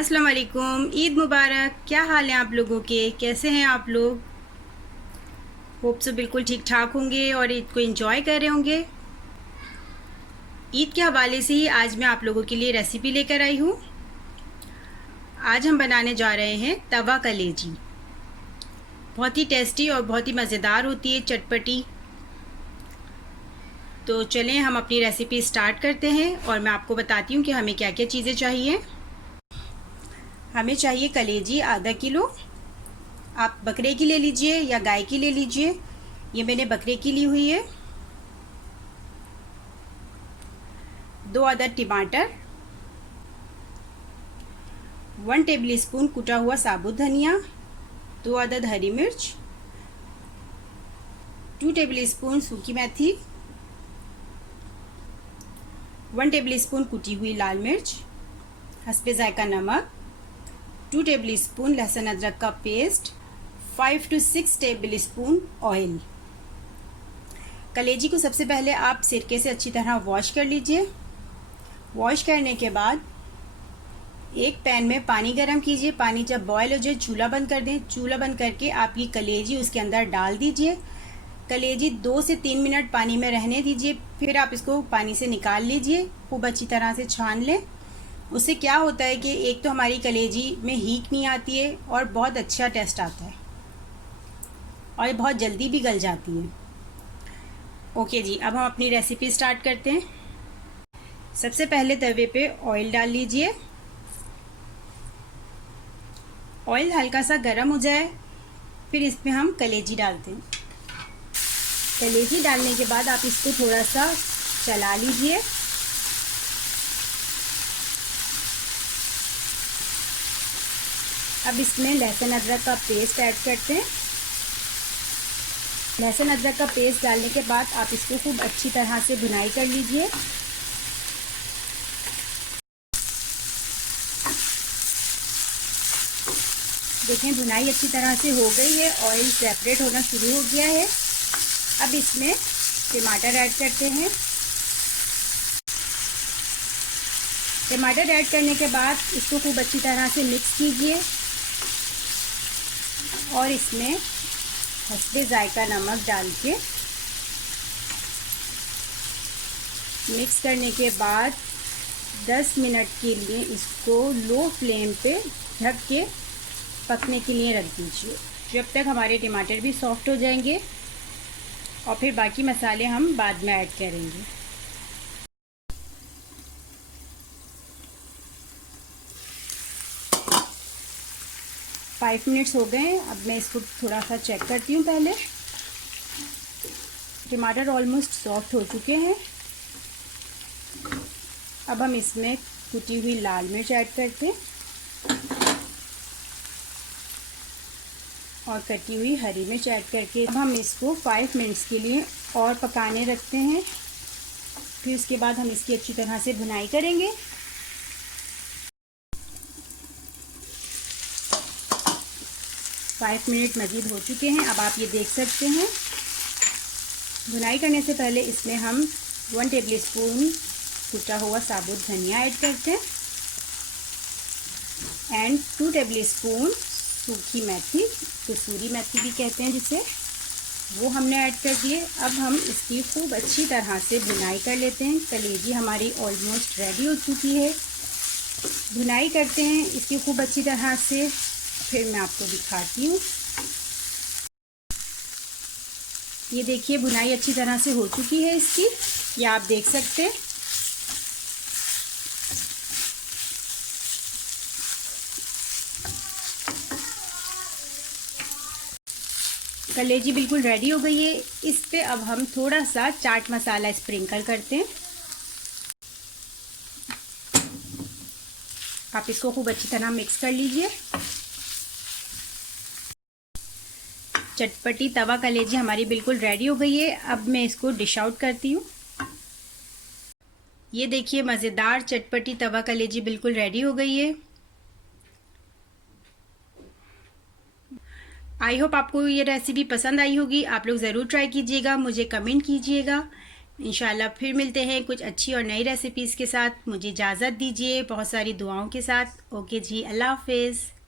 अस्सलाम वालेकुम, ईद मुबारक। क्या हाल है आप लोगों के? कैसे हैं आप लोग? होप सो बिल्कुल ठीक ठाक होंगे और ईद को एंजॉय कर रहे होंगे। ईद के हवाले से ही आज मैं आप लोगों के लिए रेसिपी लेकर आई हूँ। आज हम बनाने जा रहे हैं तवा कलेजी। बहुत ही टेस्टी और बहुत ही मज़ेदार होती है, चटपटी। तो चलें हम अपनी रेसिपी स्टार्ट करते हैं और मैं आपको बताती हूँ कि हमें क्या क्या चीज़ें चाहिए। हमें चाहिए कलेजी आधा किलो। आप बकरे की ले लीजिए या गाय की ले लीजिए। ये मैंने बकरे की ली हुई है। 2 अदद टमाटर, 1 टेबल स्पून कुटा हुआ साबुत धनिया, 2 अदद हरी मिर्च, 2 टेबल स्पून सूखी मेथी, 1 टेबल स्पून कुटी हुई लाल मिर्च, हस्बे जायका नमक, 2 टेबल स्पून लहसुन अदरक का paste, 5 to 6 table spoon oil. कलेजी को सबसे पहले आप सिरके से अच्छी तरह वॉश कर लीजिए। वॉश करने के बाद एक पैन में पानी गर्म कीजिए। पानी जब बॉयल हो जाए चूल्हा बंद कर दें। चूल्हा बंद करके आप ये कलेजी उसके अंदर डाल दीजिए। कलेजी 2 से 3 मिनट पानी में रहने दीजिए, फिर आप इसको पानी से निकाल लीजिए। खूब अच्छी तरह से छान लें। उससे क्या होता है कि एक तो हमारी कलेजी में हीक नहीं आती है और बहुत अच्छा टेस्ट आता है और ये बहुत जल्दी भी गल जाती है। ओके जी, अब हम अपनी रेसिपी स्टार्ट करते हैं। सबसे पहले तवे पे ऑयल डाल लीजिए। ऑयल हल्का सा गर्म हो जाए फिर इसमें हम कलेजी डालते हैं। कलेजी डालने के बाद आप इसको थोड़ा सा चला लीजिए। अब इसमें लहसुन अदरक का पेस्ट ऐड करते हैं। लहसुन अदरक का पेस्ट डालने के बाद आप इसको खूब अच्छी तरह से भुनाई कर लीजिए। देखें भुनाई अच्छी तरह से हो गई है, ऑयल सेपरेट होना शुरू हो गया है। अब इसमें टमाटर ऐड करते हैं। टमाटर ऐड करने के बाद इसको खूब अच्छी तरह से मिक्स कीजिए और इसमें हस्बे जायका नमक डाल के मिक्स करने के बाद 10 मिनट के लिए इसको लो फ्लेम पे ढक के पकने के लिए रख दीजिए, जब तक हमारे टमाटर भी सॉफ्ट हो जाएंगे और फिर बाकी मसाले हम बाद में ऐड करेंगे। फाइव मिनट्स हो गए। अब मैं इसको थोड़ा सा चेक करती हूँ। पहले टमाटर ऑलमोस्ट सॉफ्ट हो चुके हैं। अब हम इसमें कुटी हुई लाल मिर्च ऐड करते हैं और कटी हुई हरी मिर्च ऐड करके अब हम इसको 5 मिनट्स के लिए और पकाने रखते हैं। फिर उसके बाद हम इसकी अच्छी तरह से भुनाई करेंगे। फाइव मिनट मज़ीद हो चुके हैं। अब आप ये देख सकते हैं। भुनाई करने से पहले इसमें हम 1 टेबल स्पून कुटा हुआ साबुत धनिया ऐड करते हैं एंड 2 टेबल स्पून सूखी मेथी, कसूरी मेथी भी कहते हैं जिसे, वो हमने ऐड कर दिए। अब हम इसकी खूब अच्छी तरह से भुनाई कर लेते हैं। कलेजी हमारी ऑलमोस्ट रेडी हो चुकी है। भुनाई करते हैं इसकी खूब अच्छी तरह से। फिर मैं आपको दिखाती हूँ। ये देखिए भुनाई अच्छी तरह से हो चुकी है इसकी, ये आप देख सकते हैं। कलेजी बिल्कुल रेडी हो गई है। इस पे अब हम थोड़ा सा चाट मसाला स्प्रिंकल करते हैं। आप इसको खूब अच्छी तरह मिक्स कर लीजिए। चटपटी तवा कलेजी हमारी बिल्कुल रेडी हो गई है। अब मैं इसको डिश आउट करती हूँ। ये देखिए मज़ेदार चटपटी तवा कलेजी बिल्कुल रेडी हो गई है। आई होप आपको ये रेसिपी पसंद आई होगी। आप लोग ज़रूर ट्राई कीजिएगा, मुझे कमेंट कीजिएगा। इंशाल्लाह फिर मिलते हैं कुछ अच्छी और नई रेसिपीज़ के साथ। मुझे इजाज़त दीजिए बहुत सारी दुआओं के साथ। ओके जी, अल्लाह हाफिज़।